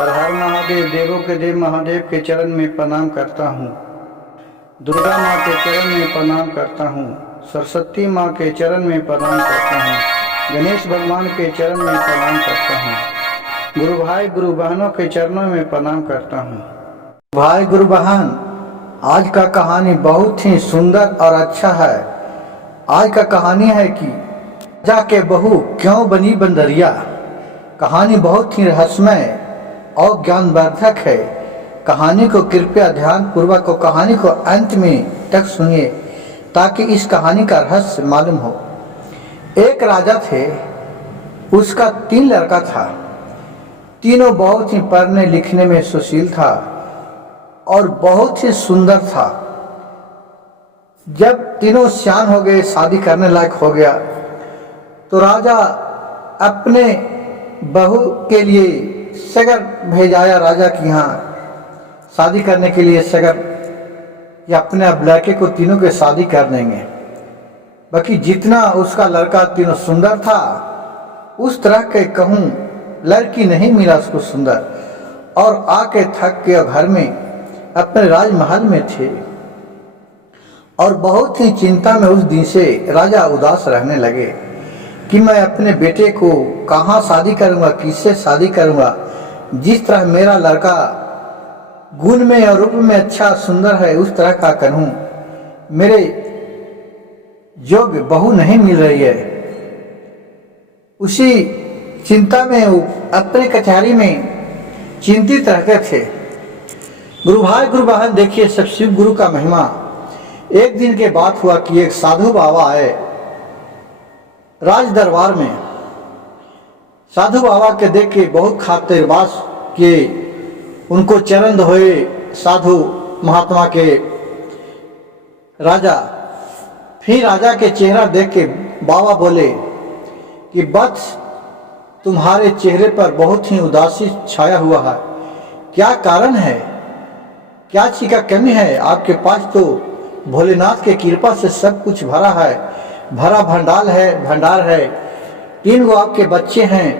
हर हर महादेव, देवों के देव महादेव के चरण में प्रणाम करता हूँ। दुर्गा माँ के चरण में प्रणाम करता हूँ। सरस्वती माँ के चरण में प्रणाम करता हूँ। गणेश भगवान के चरण में प्रणाम करता हूँ। गुरु भाई गुरु बहनों के चरणों में प्रणाम करता हूँ। भाई गुरु बहन, आज का कहानी बहुत ही सुंदर और अच्छा है। आज का कहानी है कि राजा के बहू क्यों बनी बंदरिया। कहानी बहुत ही रहस्यमय और ज्ञानवर्धक है। कहानी को कृपया ध्यान पूर्वक कहानी को अंत में तक सुनिए ताकि इस कहानी का रहस्य मालूम हो। एक राजा थे, उसका 3 लड़का था। तीनों बहुत ही पढ़ने लिखने में सुशील था और बहुत ही सुंदर था। जब तीनों सियान हो गए, शादी करने लायक हो गया, तो राजा अपने बहू के लिए सगर भेजाया राजा के यहाँ शादी करने के लिए। सगर या अपने अब लड़के को तीनों के शादी कर देंगे। बाकी जितना उसका लड़का तीनों सुंदर था, उस तरह के कहूँ लड़की नहीं मिला उसको सुंदर। और आके थक के घर में अपने राजमहल में थे और बहुत ही चिंता में उस दिन से राजा उदास रहने लगे कि मैं अपने बेटे को कहाँ शादी करूँगा, किससे शादी करूँगा। जिस तरह मेरा लड़का गुण में और रूप में अच्छा सुंदर है, उस तरह का करूँ। मेरे योग्य बहू नहीं मिल रही है। उसी चिंता में वो अपने कचहरी में चिंतित रहते थे। गुरु भाई गुरु बहन, देखिए सब शिव गुरु का महिमा। एक दिन के बात हुआ कि एक साधु बाबा आए राज दरबार में। साधु बाबा के देख के बहुत खातिरबाज किए, उनको चरण धोए साधु महात्मा के राजा। फिर राजा के चेहरा देख के बाबा बोले कि वत्स, तुम्हारे चेहरे पर बहुत ही उदासी छाया हुआ है। क्या कारण है? क्या चीज का कमी है? आपके पास तो भोलेनाथ के कृपा से सब कुछ भरा है, भरा भंडार है। 3 गो आपके बच्चे हैं।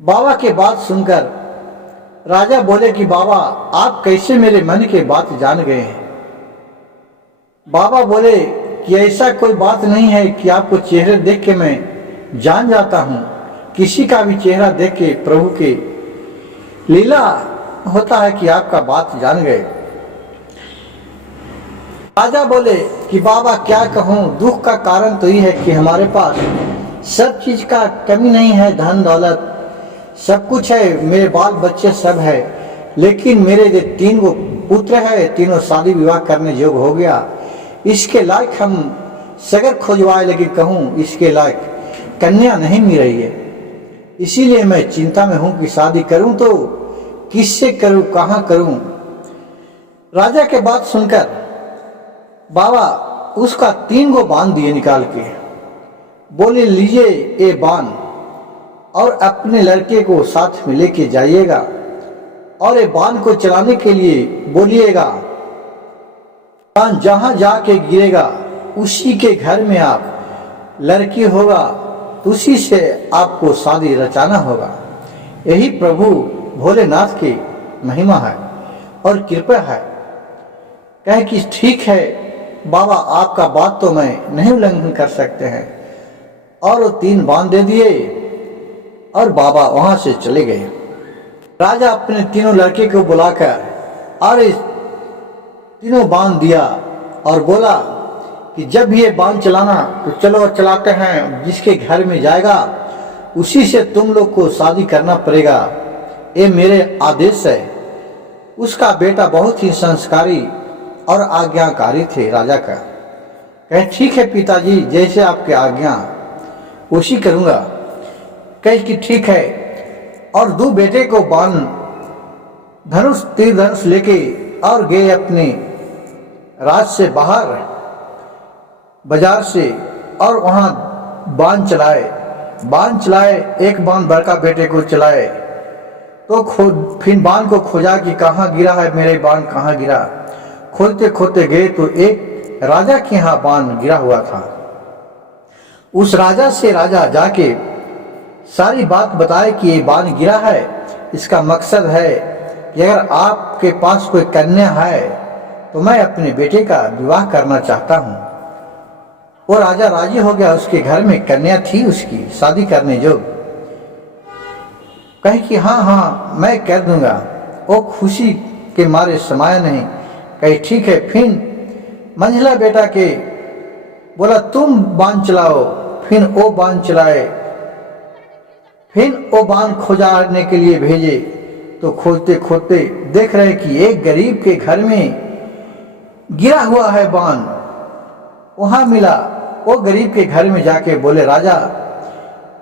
बाबा के बात सुनकर राजा बोले कि बाबा, आप कैसे मेरे मन के बात जान गए हैं? बाबा बोले कि ऐसा कोई बात नहीं है कि आपको चेहरे देख के मैं जान जाता हूँ। किसी का भी चेहरा देख के प्रभु के लीला होता है कि आपका बात जान गए। राजा बोले कि बाबा क्या कहूँ, दुख का कारण तो ये है कि हमारे पास सब चीज का कमी नहीं है, धन दौलत सब कुछ है, मेरे बाल बच्चे सब है, लेकिन मेरे जो 3 गो पुत्र है, तीनों शादी विवाह करने योग्य हो गया। इसके लायक हम सगर खोजवाए, लेकिन कहूँ इसके लायक कन्या नहीं मिल रही है। इसीलिए मैं चिंता में हूँ कि शादी करूँ तो किससे करूँ, कहाँ करूँ। राजा के बात सुनकर बाबा उसका 3 गो बांध दिए निकाल के। बोले लीजिए ये बांध और अपने लड़के को साथ में लेके जाइएगा और ये बांध को चलाने के लिए बोलिएगा। बांध जहां जाके गिरेगा उसी के घर में आप लड़की होगा, उसी से आपको शादी रचाना होगा। यही प्रभु भोलेनाथ की महिमा है और कृपा है। कहे कि ठीक है बाबा, आपका बात तो मैं नहीं उल्लंघन कर सकते हैं। और वो 3 बांध दे दिए और बाबा वहां से चले गए। राजा अपने तीनों लड़के को बुलाकर और इस तीनों बांध दिया और बोला कि जब ये बांध चलाना तो चलो चलाते हैं। जिसके घर में जाएगा उसी से तुम लोग को शादी करना पड़ेगा, ये मेरे आदेश है। उसका बेटा बहुत ही संस्कारी और आज्ञाकारी थे राजा का। कहे ठीक है पिताजी, जैसे आपके आज्ञा उसी करूँगा। कहे कि ठीक है। और 2 बेटे को बांध धनुष तीर धनुष लेके और गए अपने राज से बाहर बाजार से और वहाँ बांध चलाए। एक बांध बड़का बेटे को चलाए तो फिर बांध को खोजा कि कहाँ गिरा है, मेरे बांध कहाँ गिरा। खोदते खोदते गए तो एक राजा के यहाँ बांध गिरा हुआ था। उस राजा से राजा जाके सारी बात बताए कि ये बांध गिरा है, इसका मकसद है कि अगर आपके पास कोई कन्या है तो मैं अपने बेटे का विवाह करना चाहता हूँ। वो राजा राजी हो गया। उसके घर में कन्या थी उसकी शादी करने जो। कहे कि हाँ हाँ मैं कर दूंगा। वो खुशी के मारे समाया नहीं। कहे ठीक है। फिर मंझला बेटा के बोला तुम बाण चलाओ। फिर वो बाण चलाए। फिर वो बाण खोजाने के लिए भेजे तो खोजते खोजते देख रहे कि एक गरीब के घर में गिरा हुआ है बाण। वहां मिला। वो गरीब के घर में जाके बोले राजा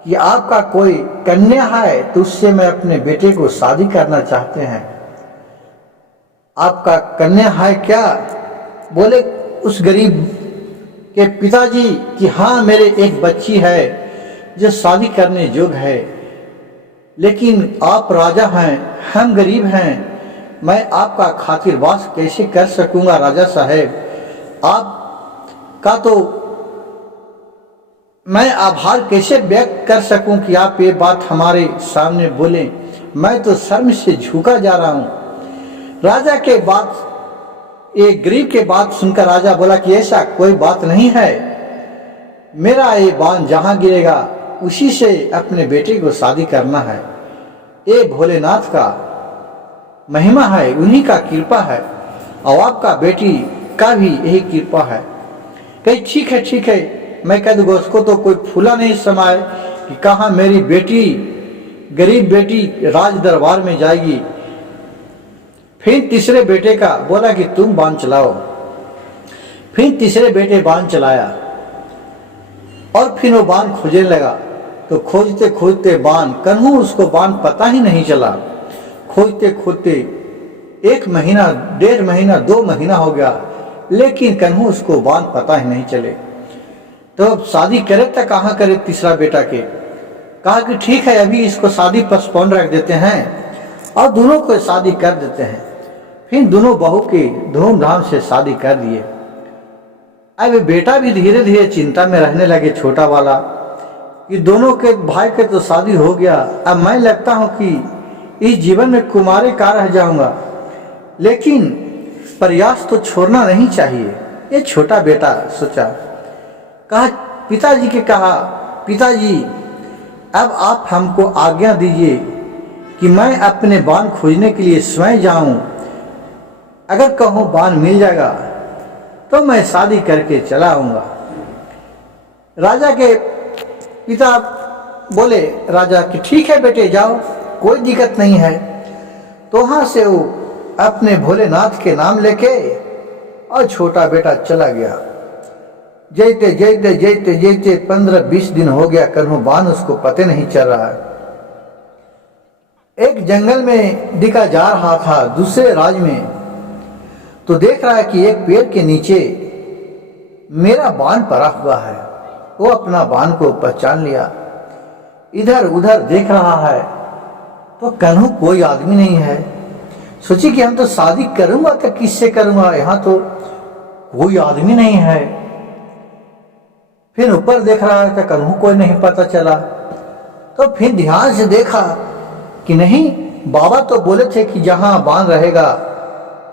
कि आपका कोई कन्या है तो उससे मैं अपने बेटे को शादी करना चाहते हैं। आपका कन्या है क्या? बोले उस गरीब के पिताजी कि हाँ मेरे एक बच्ची है जो शादी करने योग्य है, लेकिन आप राजा हैं हम गरीब हैं। मैं आपका खातिरवास कैसे कर सकूंगा राजा साहेब? आपका तो मैं आभार कैसे व्यक्त कर सकूं कि आप ये बात हमारे सामने बोले। मैं तो शर्म से झुका जा रहा हूं। राजा के बात ये गरीब के बात सुनकर राजा बोला कि ऐसा कोई बात नहीं है। मेरा ये बाण जहां गिरेगा उसी से अपने बेटे को शादी करना है। ये भोलेनाथ का महिमा है, उन्हीं का कृपा है और आपका बेटी का भी यही कृपा है। कही ठीक है मैं कह दूंगा। उसको तो कोई फूला नहीं समाए कि कहा मेरी बेटी गरीब बेटी राज दरबार में जाएगी। फिर तीसरे बेटे का बोला कि तुम बाण चलाओ। फिर तीसरे बेटे बाण चलाया और फिर वो बाण खोजने लगा तो खोजते खोजते बाण कन्हू उसको बाण पता ही नहीं चला। खोजते खोजते 1 महीना 1.5 महीना 2 महीना हो गया, लेकिन कन्हू उसको बाण पता ही नहीं चले। तो अब शादी करे तो कहाँ करे? तीसरा बेटा के कहा कि ठीक है अभी इसको शादी पोस्टपोन रख देते हैं और दोनों को शादी कर देते हैं। फिर दोनों बहू की धूमधाम से शादी कर दिए। अब बेटा भी धीरे धीरे चिंता में रहने लगे छोटा वाला कि दोनों के भाई के तो शादी हो गया, अब मैं लगता हूं कि इस जीवन में कुमारे का रह जाऊंगा, लेकिन प्रयास तो छोड़ना नहीं चाहिए। ये छोटा बेटा सोचा। कहा पिताजी के कहा पिताजी अब आप हमको आज्ञा दीजिए कि मैं अपने बाण खोजने के लिए स्वयं जाऊं। अगर कहूं बाण मिल जाएगा तो मैं शादी करके चला आऊंगा। राजा के पिता बोले राजा कि ठीक है बेटे जाओ, कोई दिक्कत नहीं है। तो वहां से वो अपने भोलेनाथ के नाम लेके और छोटा बेटा चला गया। जैते जैते जैते जैते 15-20 दिन हो गया, कन्हू बाण उसको पते नहीं चल रहा है। एक जंगल में दिखा जा रहा था दूसरे राज्य में, तो देख रहा है कि एक पेड़ के नीचे मेरा बाण पड़ा हुआ है। वो अपना बाण को पहचान लिया। इधर उधर देख रहा है तो कन्हू कोई आदमी नहीं है। सोची कि हम तो शादी करूंगा तो किससे करूंगा, यहाँ तो कोई आदमी नहीं है। फिर ऊपर देख रहा है तो कन्हू कोई नहीं पता चला। तो फिर ध्यान से देखा कि नहीं, बाबा तो बोले थे कि जहां बाण रहेगा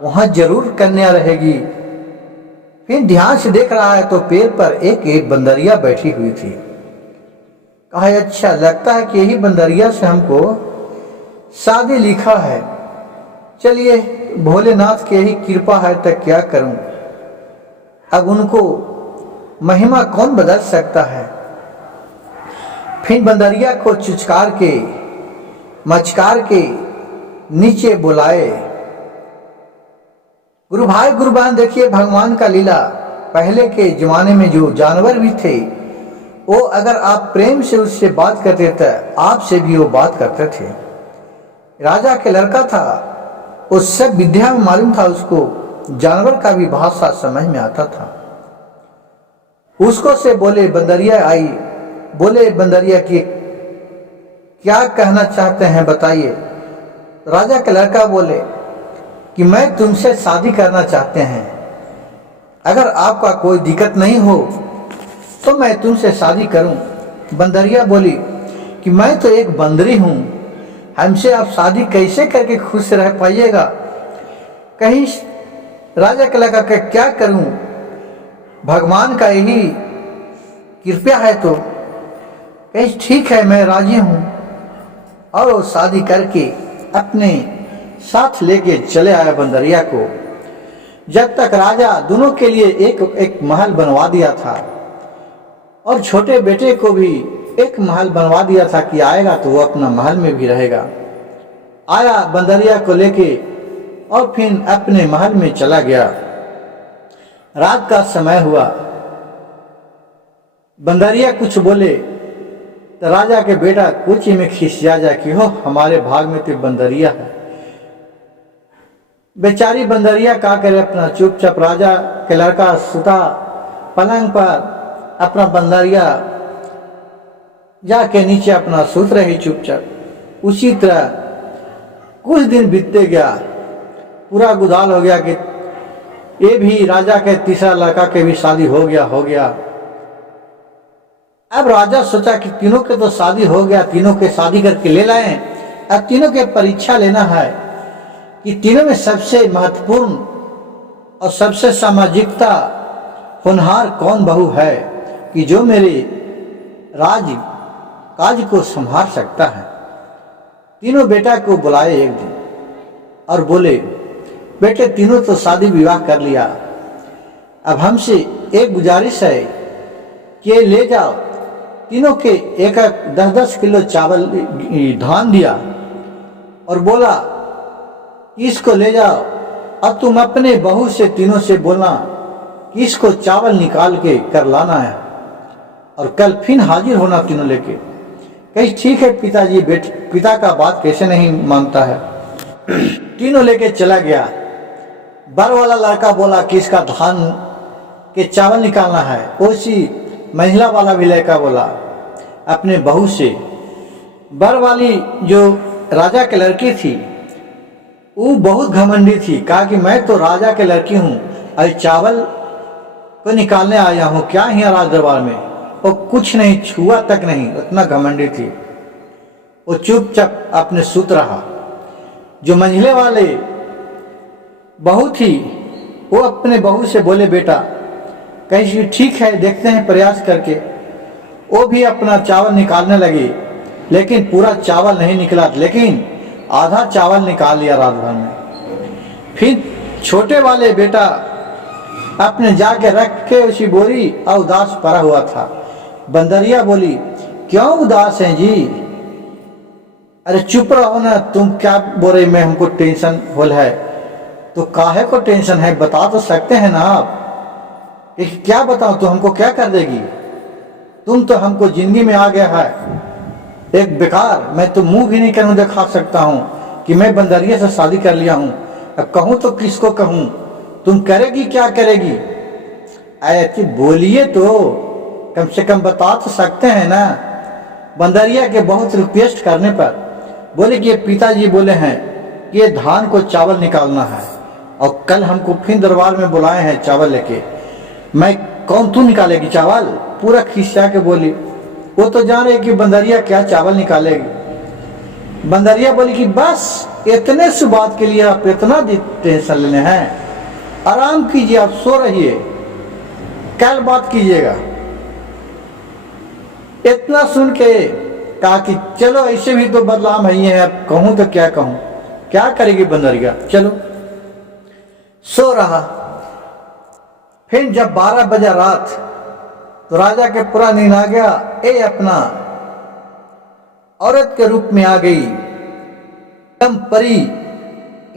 वहां जरूर कन्या रहेगी। फिर ध्यान से देख रहा है तो पेड़ पर एक बंदरिया बैठी हुई थी। कहा अच्छा लगता है कि यही बंदरिया से हमको शादी लिखा है। चलिए भोलेनाथ की यही कृपा है तो क्या करूं। अब उनको महिमा कौन बदल सकता है। फिर बंदरिया को चुचकार के मचकार के नीचे बुलाए। गुरु भाई गुरु बहन देखिए भगवान का लीला। पहले के जमाने में जो जानवर भी थे वो अगर आप प्रेम से उससे बात करते थे आपसे भी वो बात करते थे। राजा के लड़का था, उस सब विद्या में मालूम था उसको, जानवर का भी भाषा समझ में आता था। उसको से बोले बंदरिया आई। बोले बंदरिया की क्या कहना चाहते हैं बताइए। राजा का लड़का बोले कि मैं तुमसे शादी करना चाहते हैं, अगर आपका कोई दिक्कत नहीं हो तो मैं तुमसे शादी करूं। बंदरिया बोली कि मैं तो एक बंदरी हूं, हमसे आप शादी कैसे करके खुश रह पाइएगा? कहीं राजा के लगा कि क्या करूं, भगवान का यही कृपया है तो कहीं ठीक है, मैं राजी हूं। और वो शादी करके अपने साथ लेके चले आया बंदरिया को। जब तक राजा दोनों के लिए एक एक महल बनवा दिया था और छोटे बेटे को भी एक महल बनवा दिया था कि आएगा तो वो अपना महल में भी रहेगा। आया बंदरिया को लेके और फिर अपने महल में चला गया। रात का समय हुआ, बंदरिया कुछ बोले तो राजा के बेटा कुछ ही में खिसिया जाए कि हो हमारे भाग में तो बंदरिया है। बेचारी बंदरिया क्या करे, अपना चुपचाप राजा के लड़का सुता पलंग पर, अपना बंदरिया जाके नीचे अपना सुत रही चुपचाप। उसी तरह कुछ दिन बीतते गया, पूरा गुदाल हो गया कि ये भी राजा के तीसरा लड़का के भी शादी हो गया। अब राजा सोचा कि तीनों के तो शादी हो गया, तीनों के शादी करके ले लाए। अब तीनों के परीक्षा लेना है कि तीनों में सबसे महत्वपूर्ण और सबसे सामाजिकता होनहार कौन बहू है कि जो मेरे राज काज को संभाल सकता है। तीनों बेटा को बुलाए एक दिन और बोले, बेटे तीनों तो शादी विवाह कर लिया, अब हमसे एक गुजारिश है कि ले जाओ तीनों के एक 10-10 किलो चावल धान दिया और बोला इसको ले जाओ। अब तुम अपने बहू से तीनों से बोलना कि इसको चावल निकाल के कर लाना है और कल फिर हाजिर होना तीनों लेके। कहीं ठीक है पिताजी, पिता का बात कैसे नहीं मानता है। तीनों लेके चला गया। बर वाला लड़का बोला कि इसका धान के चावल निकालना है। उसी महिला वाला भी लड़का बोला अपने बहू से। बर वाली जो राजा के लड़की थी वो बहुत घमंडी थी, कहा कि मैं तो राजा के लड़की हूँ और चावल को निकालने आया हूँ, क्या ही राज दरबार में। वो कुछ नहीं छुआ तक नहीं, उतना घमंडी थी। वो चुपचाप अपने सुत रहा। जो मंझले वाले बहू थी वो अपने बहू से बोले, बेटा कहीं ठीक है, देखते हैं प्रयास करके। वो भी अपना चावल निकालने लगी, लेकिन पूरा चावल नहीं निकला, लेकिन आधा चावल निकाल लिया रात भर में। फिर छोटे वाले बेटा अपने जाके रख के उसी बोरी और उदास पड़ा हुआ था। बंदरिया बोली, क्यों उदास हैं जी? अरे चुप रहो ना, तुम क्या बोल रहे, मैं हमको टेंशन होल है। तो काहे को टेंशन है, बता तो सकते हैं ना आप। क्या बताओ, तो हमको क्या कर देगी? तुम तो हमको जिंदगी में आ गया है एक बेकार। मैं तो मुंह भी नहीं करूं दिखा सकता हूं कि मैं बंदरिया से शादी कर लिया हूं। अब कहूं तो किसको कहूं? तुम करेगी क्या करेगी? ऐसी बोलिए तो कम से कम बता तो सकते हैं ना। बंदरिया के बहुत रिक्वेस्ट करने पर बोले कि ये पिताजी बोले हैं कि ये धान को चावल निकालना है और कल हमको फिर दरबार में बुलाए हैं चावल लेके। मैं कौन, तू निकालेगी चावल? पूरा खिस्सा के बोली। वो तो जान रहे कि बंदरिया क्या चावल निकालेगी। बंदरिया बोली कि बस इतने से बात के लिए आप इतना टेंशन लेने हैं, आराम कीजिए, आप सो रहिए, कल बात कीजिएगा। इतना सुन के कहा कि चलो ऐसे भी तो बदलाव है, अब कहूं तो क्या कहूं, क्या करेगी बंदरिया, चलो। सो रहा। फिर जब 12 बजा रात तो राजा के पूरा नींद आ गया। ये अपना औरत के रूप में आ गई, एकदम परी,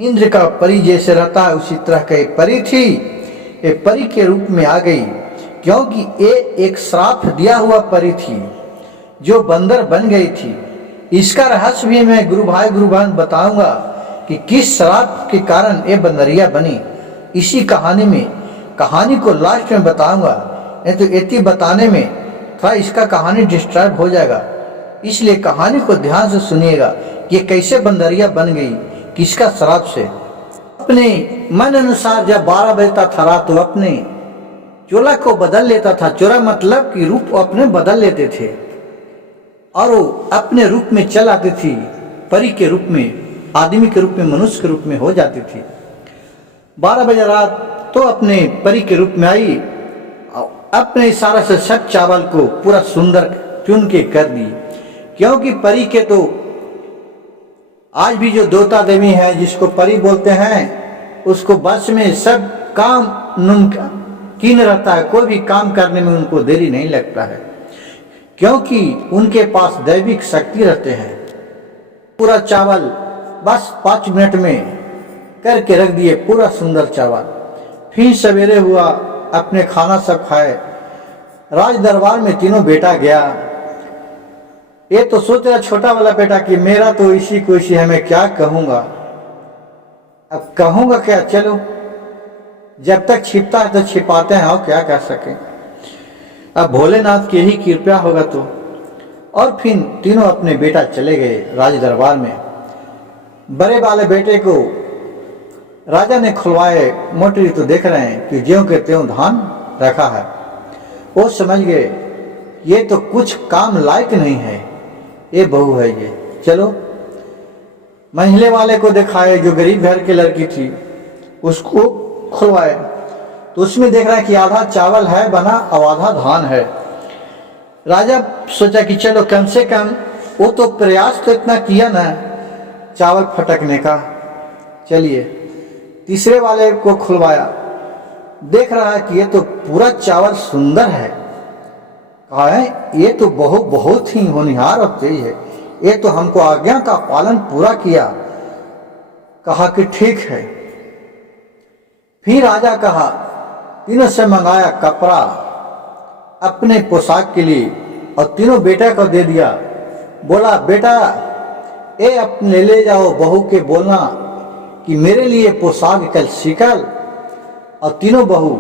इंद्र का परी जैसे रहता है उसी तरह का परी थी। ये परी के रूप में आ गई क्योंकि ये एक श्राप दिया हुआ परी थी जो बंदर बन गई थी। इसका रहस्य भी मैं गुरु बहन बताऊंगा कि किस श्राप के कारण ये बंदरिया बनी। इसी कहानी को लास्ट में बताऊंगा, नहीं तो इतनी बताने में थोड़ा इसका कहानी डिस्टर्ब हो जाएगा। इसलिए कहानी को ध्यान से सुनिएगा कि कैसे बंदरिया बन गई, किसका श्राप से। अपने मन अनुसार जब 12 बजता था रात तो अपने चोला को बदल लेता था। चोला मतलब कि रूप अपने बदल लेते थे और वो अपने रूप में चल आती थी। परी के रूप में, आदमी के रूप में, मनुष्य के रूप में हो जाती थी। 12 बजे रात तो अपने परी के रूप में आई, अपने इशारे से सब चावल को पूरा सुंदर चुन के कर दी। क्योंकि परी के तो आज भी जो देवता देवी है जिसको परी बोलते हैं, उसको बस में सब काम मुमकिन रहता है, कोई भी काम करने में उनको देरी नहीं लगता है, क्योंकि उनके पास दैविक शक्ति रहते हैं। पूरा चावल बस 5 मिनट में करके रख दिए, पूरा सुंदर चावल। फिर सवेरे हुआ, अपने खाना सब खाए। राज दरबार में तीनों बेटा गया। ये तो सोच रहा छोटा वाला बेटा कि मेरा तो इसी को इसी है, मैं क्या कहूंगा, अब कहूंगा क्या, चलो जब तक छिपता है तो छिपाते हैं, और क्या कह सके, अब भोलेनाथ की ही कृपा होगा तो। और फिर तीनों अपने बेटा चले गए राज दरबार में। बड़े वाले बेटे को राजा ने खुलवाए, मोटरी तो देख रहे हैं कि ज्यों के त्यों धान रखा है। वो समझ गए ये तो कुछ काम लायक नहीं है, ये बहू है ये, चलो। मंझले वाले को दिखाए जो गरीब घर की लड़की थी, उसको खुलवाए तो उसमें देख रहा है कि आधा चावल है बना और आधा धान है। राजा सोचा कि चलो कम से कम, वो तो प्रयास तो इतना किया ना चावल फटकने का, चलिए। तीसरे वाले को खुलवाया, देख रहा है कि ये तो पूरा चावल सुंदर है, कहा है ये तो बहुत ही होनहार और तेज है, ये तो हमको आज्ञा का पालन पूरा किया। कहा कि ठीक है। फिर राजा कहा, तीनों से मंगाया कपड़ा अपने पोशाक के लिए और तीनों बेटा को दे दिया। बोला बेटा ये अपने ले जाओ, बहू के बोलना कि मेरे लिए पोशाक कल सिकल, और तीनों बहू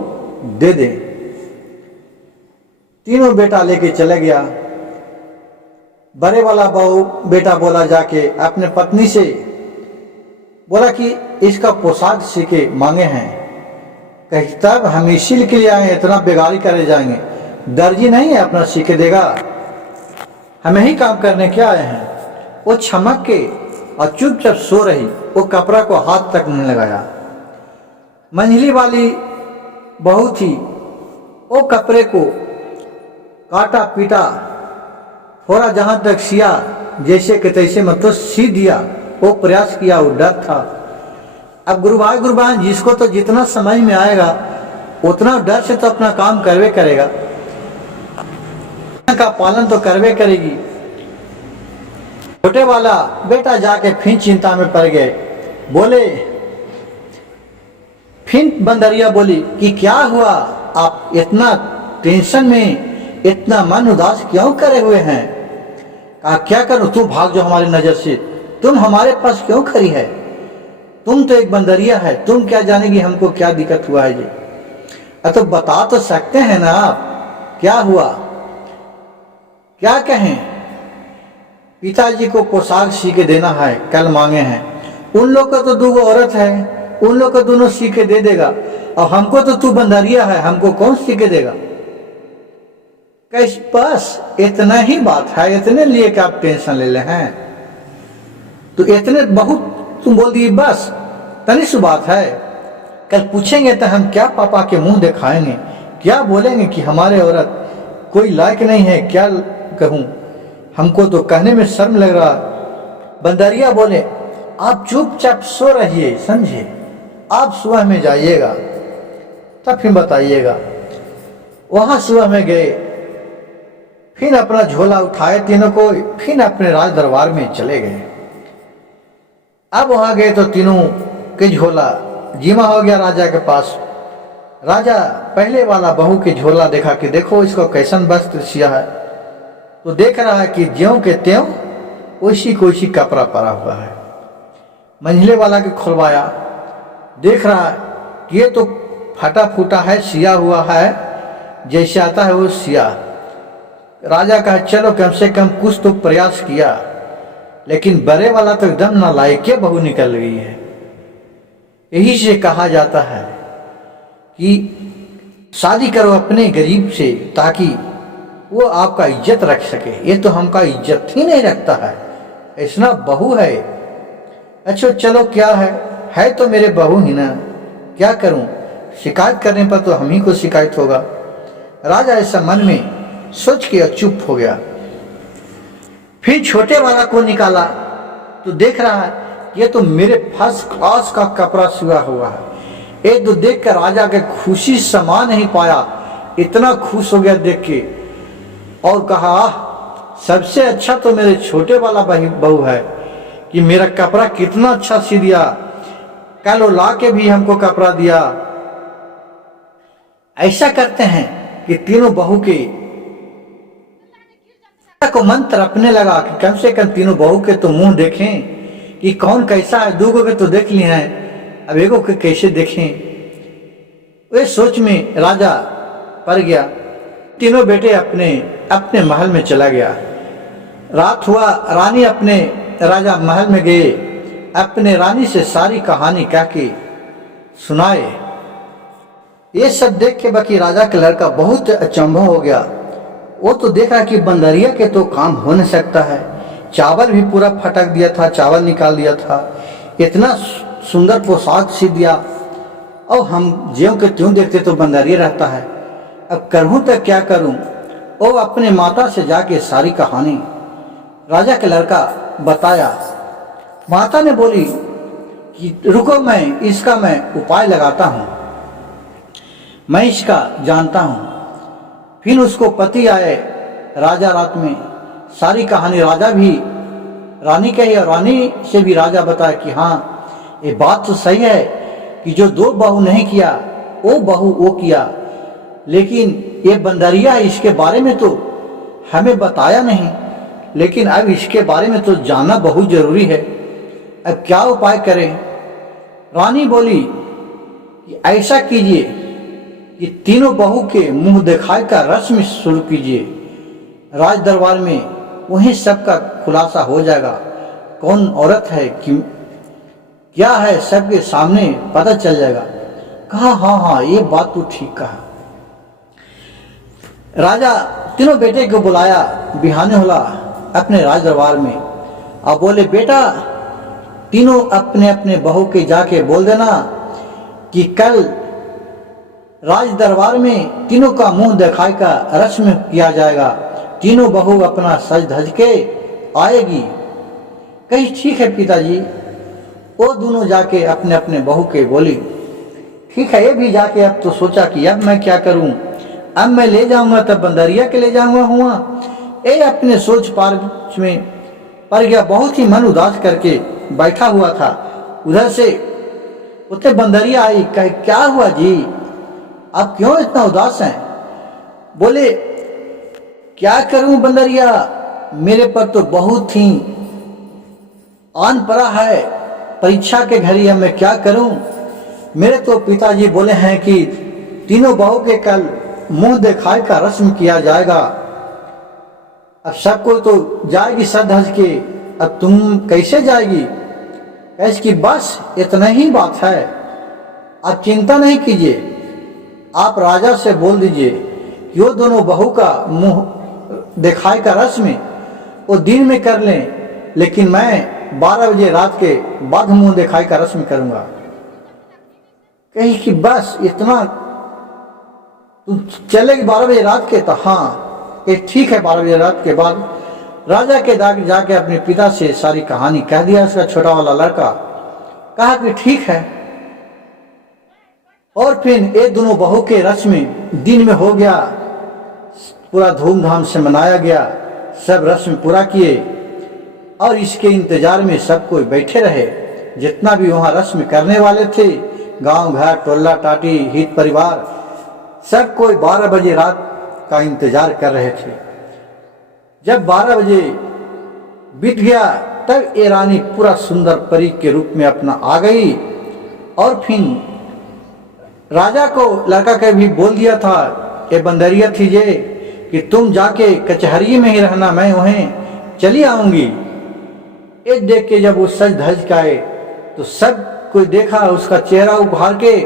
दे दे। तीनों बेटा लेके चले गया। बड़े वाला बहू बेटा बोला जाके अपने पत्नी से, बोला कि इसका पोशाक सीके मांगे हैं। कही तब हम इसी के लिए आए, इतना बेगारी करे जाएंगे, दर्जी नहीं है अपना सीखे देगा, हमें ही काम करने क्या आए हैं। वो छमक के और चुपचाप सो रही, वो कपड़ा को हाथ तक नहीं लगाया। मंझली वाली बहू थी, वो कपड़े को काटा पीटा, थोड़ा जहां तक सिया जैसे के तैसे मतलब सी दिया, वो प्रयास किया, वो डर था। अब गुरुभाई जिसको तो जितना समझ में आएगा उतना डर से तो अपना काम करवे करेगा, का पालन तो करवे करेगी। छोटे वाला बेटा जाके फिर चिंता में पड़ गए। बोले, फिर बंदरिया बोली कि क्या हुआ, आप इतना टेंशन में, इतना मन उदास क्यों करे हुए हैं। कहा क्या करूं, तू भाग जाओ हमारी नजर से, तुम हमारे पास क्यों खड़ी है, तुम तो एक बंदरिया है, तुम क्या जानेगी हमको क्या दिक्कत हुआ है जी। तो बता तो सकते हैं ना आप क्या हुआ, क्या कहें। पिताजी को पोशाक सी के देना है, कल मांगे हैं। उन लोग को तो 2 औरत है, उन लोग को दोनों सी के दे देगा, और हमको तो तू बंदरिया है, हमको कौन सी के देगा। कैस बस इतना ही बात है, इतने लिए कि आप टेंशन ले ले हैं, तो इतने बहुत तुम बोल दिए, बस तनी सी बात है। कल पूछेंगे तो हम क्या पापा के मुंह दिखाएंगे, क्या बोलेंगे कि हमारे औरत कोई लायक नहीं है, क्या कहूं, हमको तो कहने में शर्म लग रहा। बंदरिया बोले, आप चुपचाप सो रहिए, समझे, आप सुबह में जाइएगा तब फिर बताइएगा। वहां सुबह में गए, फिर अपना झोला उठाए तीनों को, फिर अपने राज दरबार में चले गए। अब वहां गए तो तीनों के झोला जीमा हो गया राजा के पास। राजा पहले वाला बहू के झोला देखा कि देखो इसको कैसन वस्त्र सिया है, तो देख रहा है कि ज्यों के त्यों उसी को उसी कपड़ा पड़ा हुआ है। मंझले वाला के खुलवाया, देख रहा है कि ये तो फटा फूटा है, सिया हुआ है, जैसे आता है वो सिया। राजा कहा चलो कम से कम कुछ तो प्रयास किया, लेकिन बड़े वाला तो एकदम नालायक बहू निकल गई है। यही से कहा जाता है कि शादी करो अपने गरीब से, ताकि वो आपका इज्जत रख सके। ये तो हमका इज्जत ही नहीं रखता है, ऐसा बहू है अच्छा चलो क्या है तो मेरे बहू ही ना, क्या करूं, शिकायत करने पर तो हम ही को शिकायत होगा। राजा ऐसा मन में सोच के चुप हो गया। फिर छोटे वाला को निकाला तो देख रहा है ये तो मेरे फर्स्ट क्लास का कपड़ा सिला हुआ है। एक तो देख कर राजा के खुशी समा नहीं पाया, इतना खुश हो गया देख के, और कहा सबसे अच्छा तो मेरे छोटे वाला बहू है कि मेरा कपड़ा कितना अच्छा सी दिया, कल वो ला के भी हमको कपड़ा दिया। ऐसा करते हैं कि तीनों बहू के को मन तरपने लगा कि कम से कम तीनों बहू के तो मुंह देखें कि कौन कैसा है। दूगो के तो देख लिए हैं, अब एगो के कैसे देखें। वे सोच में राजा पड़ गया। तीनों बेटे अपने अपने महल में चला गया। रात हुआ, रानी अपने राजा महल में गए, अपने रानी से सारी कहानी कह के सुनाए। ये सब देख के बाकी राजा का लड़का बहुत अचंभा हो गया। वो तो देख रहा कि बंदरिया के तो काम हो नहीं सकता है। चावल भी पूरा फटक दिया था, चावल निकाल दिया था, इतना सुंदर पोशाक सी दिया, और हम ज्यों के त्यों देखते तो बंदरिया रहता है। अब करूं तो क्या करूं। वो अपने माता से जाके सारी कहानी राजा के लड़का बताया। माता ने बोली कि रुको, मैं उपाय लगाता हूं, मैं इसका जानता हूं। फिर उसको पति आए। राजा रात में सारी कहानी राजा भी रानी कही, और रानी से भी राजा बताया कि हाँ ये बात तो सही है कि जो दो बहू नहीं किया वो बहू वो किया, लेकिन ये बंदरिया इसके बारे में तो हमें बताया नहीं, लेकिन अब इसके बारे में तो जानना बहुत जरूरी है। अब क्या उपाय करें। रानी बोली कि ऐसा कीजिए कि तीनों बहू के मुंह दिखाई का रस्म शुरू कीजिए। राज दरबार में वहीं सबका खुलासा हो जाएगा, कौन औरत है कि क्या है, सबके सामने पता चल जाएगा। कहा हाँ ये बात तो ठीक कहा। राजा तीनों बेटे को बुलाया बिहाने होला अपने राज दरबार में, और बोले बेटा तीनों अपने अपने बहू के जाके बोल देना कि कल राज दरबार में तीनों का मुंह दिखाई का रस्म किया जाएगा। तीनों बहू अपना सज धज के आएगी। कही ठीक है पिताजी। वो दोनों जाके अपने अपने बहू के बोली ठीक है। ये भी जाके अब तो सोचा कि अब मैं क्या करूं, अब मैं ले जाऊंगा तब बंदरिया के ले जाऊंगा हुआ। ये अपने सोच पार में पड़ गया, बहुत ही मन उदास करके बैठा हुआ था। उधर से उतने बंदरिया आई, कहे क्या हुआ जी, आप क्यों इतना उदास हैं। बोले क्या करूं बंदरिया, मेरे पर तो बहुत ही आन पड़ा है, परीक्षा के घड़ी है, मैं क्या करूं। मेरे तो पिताजी बोले हैं कि तीनों बहू के कल मुंह दिखाई का रस्म किया जाएगा। अब सबको तो जाएगी सज धज के, अब तुम कैसे जाएगी। कैसे कि बस इतना ही बात है, आप चिंता नहीं कीजिए। आप राजा से बोल दीजिए कि वो दोनों बहू का मुंह दिखाई का रस्म वो दिन में कर लें, लेकिन मैं 12 बजे रात के बाद मुंह दिखाई का रस्म करूंगा। कही कि बस इतना, तुम चलेगी 12 बजे रात के। तो हाँ ये ठीक है। 12 बजे रात के बाद राजा के जाके अपने पिता से सारी कहानी कह दिया। उसका छोटा वाला लड़का कहा कि ठीक है। और फिर ये दोनों बहू के रस्म दिन में हो गया, पूरा धूमधाम से मनाया गया, सब रस्म पूरा किए, और इसके इंतजार में सब कोई बैठे रहे। जितना भी वहाँ रस्म करने वाले थे, गांव घर टोला टाटी हित परिवार, सब कोई 12 बजे रात का इंतजार कर रहे थे। जब 12 बजे बीत गया तब ये रानी पूरा सुंदर परी के रूप में अपना आ गई। और फिर राजा को लड़का के भी बोल दिया था, ये बंदरिया थी ये कि तुम जाके कचहरी में ही रहना, मैं वहीं चली आऊंगी। ये देख के जब वो सज धज के आए तो सब कोई देखा उसका चेहरा उभार के,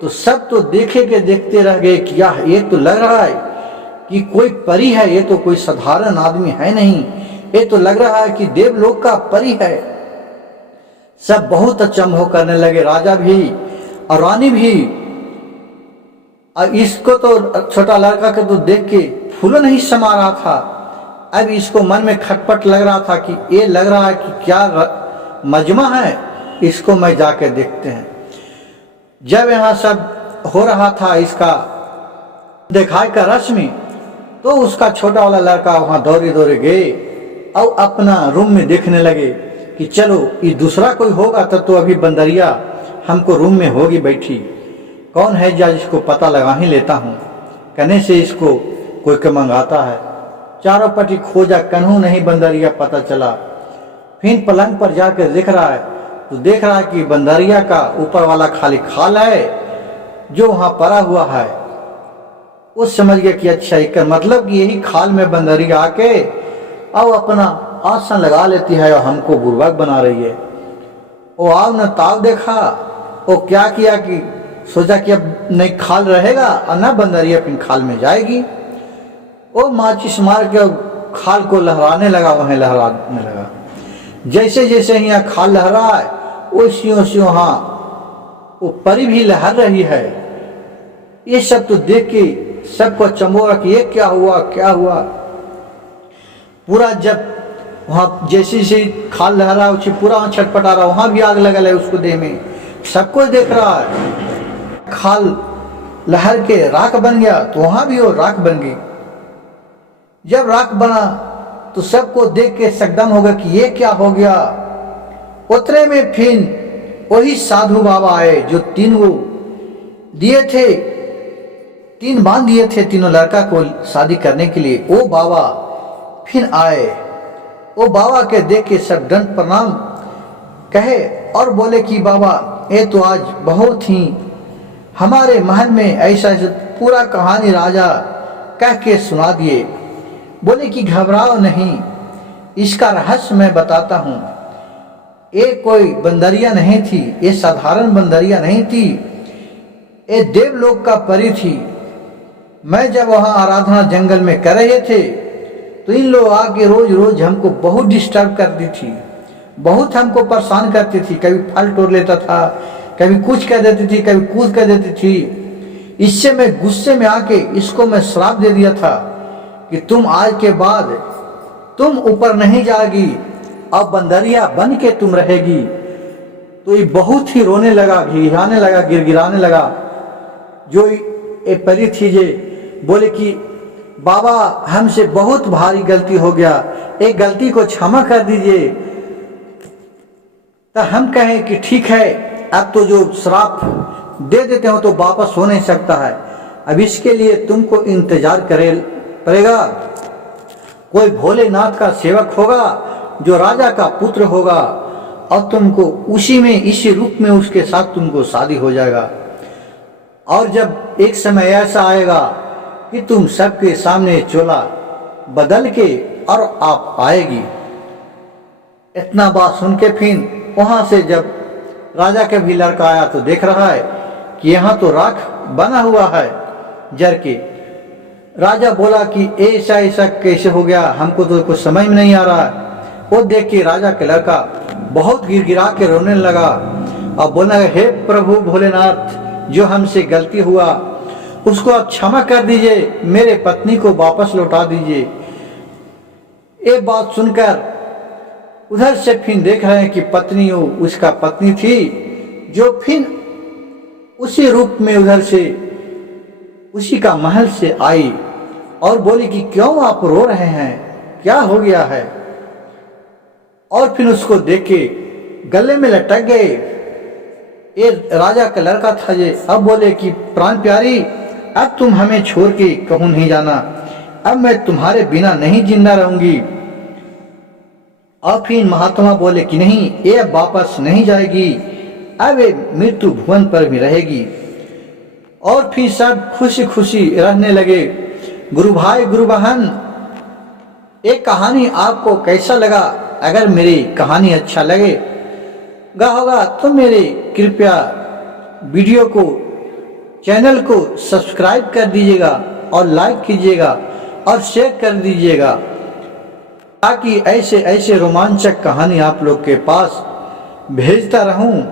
तो सब तो देखे के देखते रह गए कि ये तो लग रहा है कि कोई परी है, ये तो कोई साधारण आदमी है नहीं, ये तो लग रहा है कि देवलोक का परी है। सब बहुत अचंभव करने लगे, राजा भी और रानी भी। अब इसको तो छोटा लड़का को तो देख के फूलों नहीं समा रहा था। अब इसको मन में खटपट लग रहा था कि ये लग रहा है कि क्या मजमा है, इसको मैं जाके देखते हैं। जब यहाँ सब हो रहा था इसका दिखाई का रस्मी, तो उसका छोटा वाला लड़का वहां दौड़े दौड़े गए और अपना रूम में देखने लगे कि चलो ये दूसरा कोई होगा तो अभी बंदरिया हमको रूम में होगी बैठी, कौन है जा इसको पता लगा ही लेता हूँ। कहने से इसको कोई के मंगाता है। चारों पट्टी खोजा, कन्हू नहीं बंदरिया पता चला। फिर पलंग पर जाकर देख रहा है तो देख रहा है कि बंदरिया का ऊपर वाला खाली खाल है जो वहां पड़ा हुआ है। वो समझ गया कि अच्छा एक मतलब कि यही खाल में बंदरिया आके और अपना आसन लगा लेती है और हमको बुर्बक बना रही है। वो आव न ताव देखा, वो क्या किया कि सोचा कि अब नहीं खाल रहेगा और न बंदरिया फिर खाल में जाएगी। वो माचिस मार के खाल को लहराने लगा, वहीं लहराने लगा। जैसे जैसे यहाँ खाल लहरा है वैसी वहाँ वो परी भी लहर रही है। ये सब तो देख के सबको चंबोरा कि ये क्या हुआ क्या हुआ। पूरा जब वहाँ जैसे जैसे खाल लहरा उसे पूरा वहाँ छटपटा रहा, वहाँ भी आग लगल है उसको देह में, सबको देख रहा है। खाल लहर के राख बन गया तो वहाँ भी वो राख बन गई। जब राख बना तो सबको देख के एकदम हो गया कि ये क्या हो गया। उतरे में फिर वही साधु बाबा आए जो 3 वो दिए थे, 3 बांध दिए थे तीनों लड़का को शादी करने के लिए। वो बाबा फिर आए, वो बाबा के देख के सब दंड प्रणाम कहे और बोले कि बाबा ये तो आज बहुत ही हमारे महल में ऐसा ऐसा पूरा कहानी राजा कह के सुना दिए। बोले कि घबराओ नहीं, इसका रहस्य मैं बताता हूँ। ये कोई बंदरिया नहीं थी, ये साधारण बंदरिया नहीं थी, ये देवलोक का परी थी। मैं जब वहाँ आराधना जंगल में कर रहे थे तो इन लोग आके रोज रोज हमको बहुत डिस्टर्ब करती थी, बहुत हमको परेशान करती थी। कभी फल तोड़ लेता था, कभी कुछ कह देती थी, कभी कुछ कह देती थी। इससे मैं गुस्से में आके इसको मैं श्राप दे दिया था कि तुम आज के बाद तुम ऊपर नहीं जाएगी, अब बंदरिया बन के तुम रहेगी। तो ये बहुत ही रोने लगा, घिघिराने लगा, गिड़गिड़ाने लगा। जो ये परी थी जे बोले कि बाबा हमसे बहुत भारी गलती हो गया, एक गलती को क्षमा कर दीजिए। तो हम कहें कि ठीक है, अब तो जो श्राप दे देते हो तो वापस हो नहीं सकता है, अब इसके लिए तुमको इंतजार करे पड़ेगा। कोई भोलेनाथ का सेवक होगा जो राजा का पुत्र होगा और तुमको उसी में इसी रूप में उसके साथ तुमको शादी हो जाएगा। और जब एक समय ऐसा आएगा कि तुम सबके सामने चोला बदल के और आप आएगी। इतना बात सुन के फिर वहां से जब राजा के भी लड़का आया तो देख रहा है कि यहाँ तो राख बना हुआ है जर के। राजा बोला कि ऐसा ऐसा कैसे हो गया, हमको तो कुछ समझ में नहीं आ रहा है। वो देख के राजा के लड़का बहुत गिड़गिड़ा के रोने लगा और बोला, हे प्रभु भोलेनाथ, जो हमसे गलती हुआ उसको आप क्षमा कर दीजिए, मेरे पत्नी को वापस लौटा दीजिए। ये बात सुनकर उधर से फिर देख रहे हैं कि पत्नी उसका पत्नी थी जो फिर उसी रूप में उधर से उसी का महल से आई और बोली कि क्यों आप रो रहे हैं, क्या हो गया है। और फिर उसको देख के गले में लटक गए। ये राजा का लड़का था जे अब बोले कि प्राण प्यारी, अब तुम हमें छोड़ के कहूं नहीं जाना, अब मैं तुम्हारे बिना नहीं जिंदा रहूंगी। और फिर महात्मा बोले कि नहीं, ये अब वापस नहीं जाएगी, अब ये मृत्यु भुवन पर भी रहेगी। और फिर सब खुशी खुशी रहने लगे। गुरु भाई गुरु बहन, एक कहानी आपको कैसा लगा? अगर मेरी कहानी अच्छा लगे होगा तो मेरे कृपया वीडियो को चैनल को सब्सक्राइब कर दीजिएगा और लाइक कीजिएगा और शेयर कर दीजिएगा ताकि ऐसे ऐसे रोमांचक कहानी आप लोग के पास भेजता रहूं।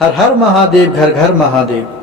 हर हर महादेव, घर घर महादेव।